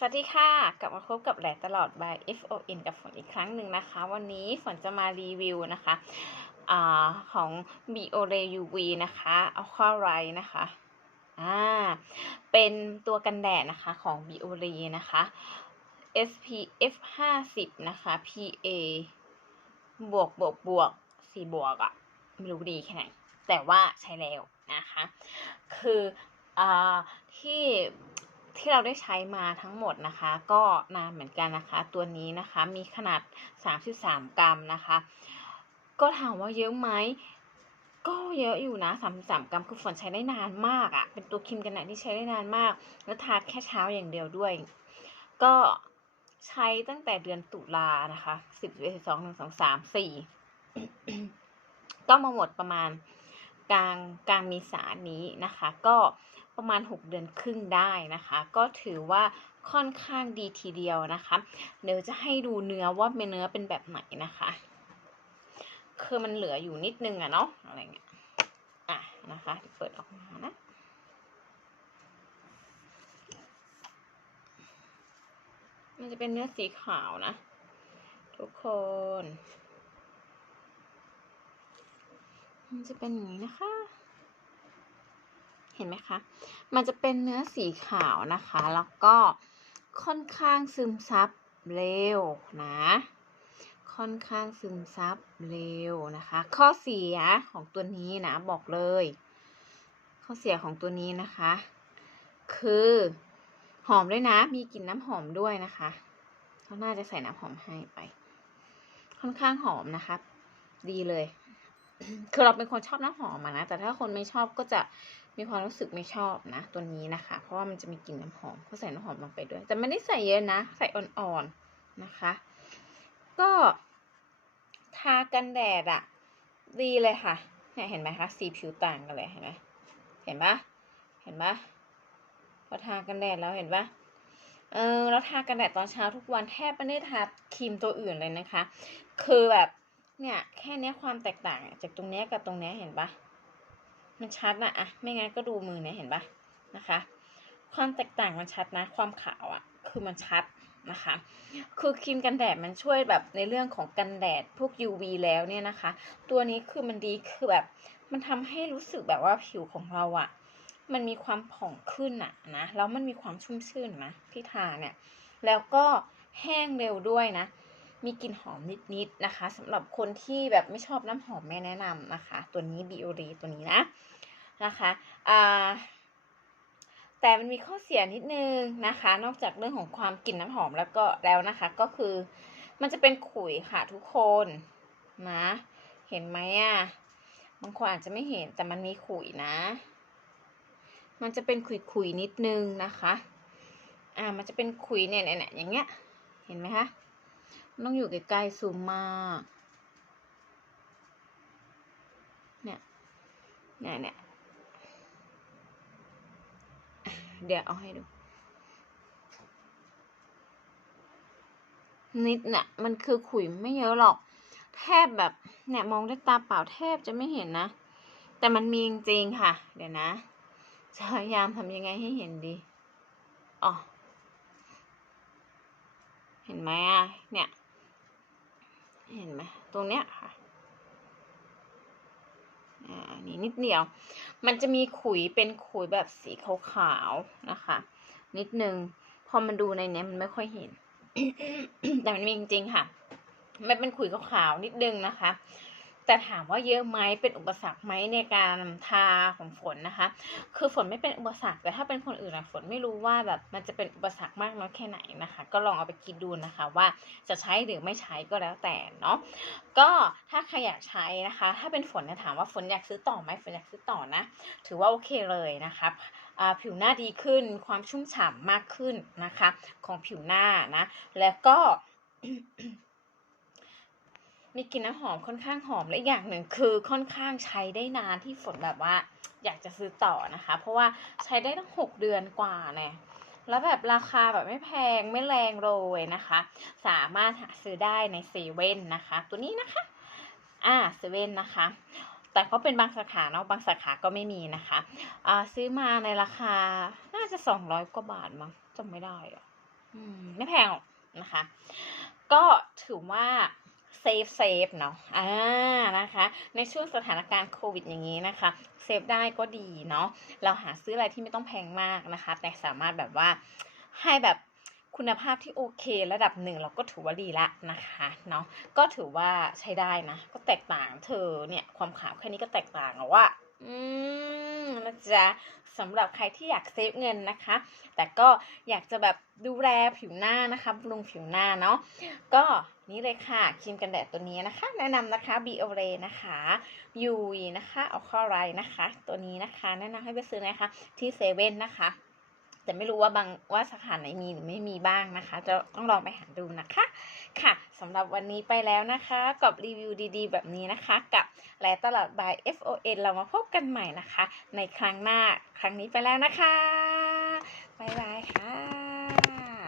สวัสดีค่ะ กลับมาพบกับแหลตลอด by FON กับฝนอีกครั้งหนึ่งนะคะ วันนี้ฝนจะมารีวิวนะคะอของ Biore UV นะคะ Aqua Light นะคะอ่าเป็นตัวกันแดดนะคะของ Biore นะคะ SPF 50 นะคะ PA บวกบวกบวกสี่บวกอะไม่รู้ดีแค่ไหน แต่ว่าใช้แล้วนะคะ คืออ่าที่ ที่เราได้ใช้มาทั้งหมดนะคะ ก็นานเหมือนกันนะคะ ตัวนี้นะคะมีขนาด 33 กรัมนะคะ ก็ถามว่าเยอะไหมก็เยอะอยู่นะ33กรัมคือฝนใช้ได้นานมากอะ่ะ เป็นตัวครีมกันแดดที่ใช้ได้นานมาก แล้วทาแค่เช้าอย่างเดียวด้วย ก็ใช้ตั้งแต่เดือนตุลานะคะ10 11 12 13 4ก็มาหมดประมาณ กลางกลางมีสานี้นะคะ ก็ประมาณ 6 เดือนครึ่งได้นะคะ ก็ถือว่าค่อนข้างดีทีเดียวนะคะ เดี๋ยวจะให้ดูเนื้อว่าเนื้อเป็นแบบไหนนะคะ คือมันเหลืออยู่นิดนึงอะเนาะอะไรเงี้ยอะนะคะเดี๋ยวเปิดออกมานะมันจะเป็นเนื้อสีขาวนะ ทุกคน มันจะเป็นอย่างนี้นะคะ เห็นไหมคะ มันจะเป็นเนื้อสีขาวนะคะ แล้วก็ค่อนข้างซึมซับเร็วนะ ค่อนข้างซึมซับเร็วนะคะ ข้อเสียของตัวนี้นะบอกเลย ข้อเสียของตัวนี้นะคะ คือหอมด้วยนะ มีกลิ่นน้ำหอมด้วยนะคะเขาน่าจะใส่น้ำหอมให้ไป ค่อนข้างหอมนะคะดีเลย คือเราเป็นคนชอบน้ำหอมอะนะ แต่ถ้าคนไม่ชอบก็จะมีความรู้สึกไม่ชอบนะ ตัวนี้นะคะ เพราะว่ามันจะมีกลิ่นน้ำหอมก็ใส่น้ำหอมลงไปด้วย แต่ไม่ได้ใส่เยอะนะ ใส่อ่อนๆนะคะ ก็ทากันแดดอะดีเลยค่ะเนี่ยเห็นไหมคะ สีผิวต่างกันเลยเห็นไหมเห็นปะเห็นปะพอทากันแดดแล้วเห็นปะเออแล้วทากันแดดตอนเช้าทุกวันแทบไม่ได้ทาครีมตัวอื่นเลยนะคะ คือแบบ เนี่ยแค่เนี้ยความแตกต่างจากตรงเนี้ยกับตรงเนี้ยเห็นปะมันชัดนะอะไม่งั้นก็ดูมือเนี่ยเห็นปะนะคะ ความแตกต่างมันชัดนะ ความขาวอะคือมันชัดนะคะ คือครีมกันแดดมันช่วยแบบในเรื่องของกันแดดพวก UV แล้วเนี่ยนะคะ ตัวนี้คือมันดีคือแบบมันทำให้รู้สึกแบบว่าผิวของเราอะมันมีความผ่องขึ้นอะนะแล้วมันมีความชุ่มชื่นนะที่ทาเนี่ยแล้วก็แห้งเร็วด้วยนะ มีกลิ่นหอมนิดๆนะคะสำหรับคนที่แบบไม่ชอบน้ำหอมแม่แนะนำนะคะ ตัวนี้ Biore ตัวนี้นะนะคะอ่าแต่มันมีข้อเสียนิดนึงนะคะ นอกจากเรื่องของความกลิ่นน้ำหอมแล้วก็แล้วนะคะ ก็คือมันจะเป็นขุยค่ะทุกคนนะเห็นไหมอะบางคนอาจจะไม่เห็นแต่มันมีขุยนะ มันจะเป็นขุยๆนิดนึงนะคะ อ่ามันจะเป็นขุยเนี่ยเนี่ยอย่างเงี้ย เห็นไหมคะ ต้องอยู่ใกล้ๆซูมมากเนี่ยเนี่ยเนี่ยเดี๋ยวเอาให้ดู นิดเนี่ยมันคือขุยไม่เยอะหรอก แทบแบบเนี่ยมองด้วยตาเปล่าแทบจะไม่เห็นนะ แต่มันมีจริงๆค่ะ เดี๋ยวนะจะพยายามทำยังไงให้เห็นดีอ๋อเห็นไหมอะ เนี่ย เห็นไหมตรงเนี้ยค่ะอ่านี่นิดเดียว มันจะมีขุยเป็นขุยแบบสีขาวๆนะคะ นิดนึง พอมันดูในเนี้ยมันไม่ค่อยเห็น แต่มันมีจริงๆค่ะ มันเป็นขุยขาวๆนิดนึงนะคะ แต่ถามว่าเยอะไหมเป็นอุปสรรคไหมในการทาของฝนนะคะ คือฝนไม่เป็นอุปสรรคแต่ถ้าเป็นคนอื่นอะฝนไม่รู้ว่าแบบมันจะเป็นอุปสรรคมากน้อยแค่ไหนนะคะ ก็ลองเอาไปคิดดูนะคะว่าจะใช้หรือไม่ใช้ก็แล้วแต่เนาะก็ถ้าใครอยากใช้นะคะ ถ้าเป็นฝนเนี่ยถามว่าฝนอยากซื้อต่อไหมฝนอยากซื้อต่อนะ ถือว่าโอเคเลยนะคะผิวหน้าดีขึ้นความชุ่มฉ่ำมากขึ้นนะคะ ของผิวหน้านะ แล้วก็ มีกลิ่นน้ำหอมค่อนข้างหอมและอีกอย่างหนึ่งคือค่อนข้างใช้ได้นานที่ฝนแบบว่า อยากจะซื้อต่อนะคะ เพราะว่าใช้ได้ตั้งหกเดือนกว่าเนี่ยแล้วแบบราคาแบบไม่แพงไม่แรงเลยนะคะ สามารถหาซื้อได้ในเซเว่นนะคะ ตัวนี้นะคะ อ่าเซเว่นนะคะ แต่ก็เป็นบางสาขาเนาะบางสาขาก็ไม่มีนะคะอ่าซื้อมาในราคาน่าจะสองร้อยกว่าบาทมั้งจำไม่ได้อะอืมไม่แพงหรอกนะคะ ก็ถือว่า เซฟเซฟเนาะ อ่า นะคะ ในช่วงสถานการณ์โควิดอย่างนี้นะคะ เซฟได้ก็ดีเนาะ เราหาซื้ออะไรที่ไม่ต้องแพงมากนะคะ แต่สามารถแบบว่าให้แบบคุณภาพที่โอเคระดับหนึ่งเราก็ถือว่าดีละนะคะเนาะ ก็ถือว่าใช้ได้นะ ก็แตกต่างเธอเนี่ยความขาวแค่นี้ก็แตกต่างแล้วว่าอืมนะจ๊ะสำหรับใครที่อยากเซฟเงินนะคะ แต่ก็อยากจะแบบดูแลผิวหน้านะคะบำรุงผิวหน้าเนาะ ก็ นี่เลยค่ะครีมกันแดดตัวนี้นะคะ แนะนำนะคะ b ีโอเรนะคะยูนะคะเอาข้อไรนะคะ ตัวนี้นะคะ แนะนำให้ไปซื้อนะคะที่เซเว่นนะคะ แต่ไม่รู้ว่าบางว่าสาขาไหนมีหรือไม่มีบ้างนะคะ จะต้องลองไปหาดูนะคะค่ะสำหรับวันนี้ไปแล้วนะคะกับรีวิวดีๆ แบบนี้นะคะ กับแลตลาด by FON เรามาพบกันใหม่นะคะ ในครั้งหน้าครั้งนี้ไปแล้วนะคะ บ๊ายบายค่ะ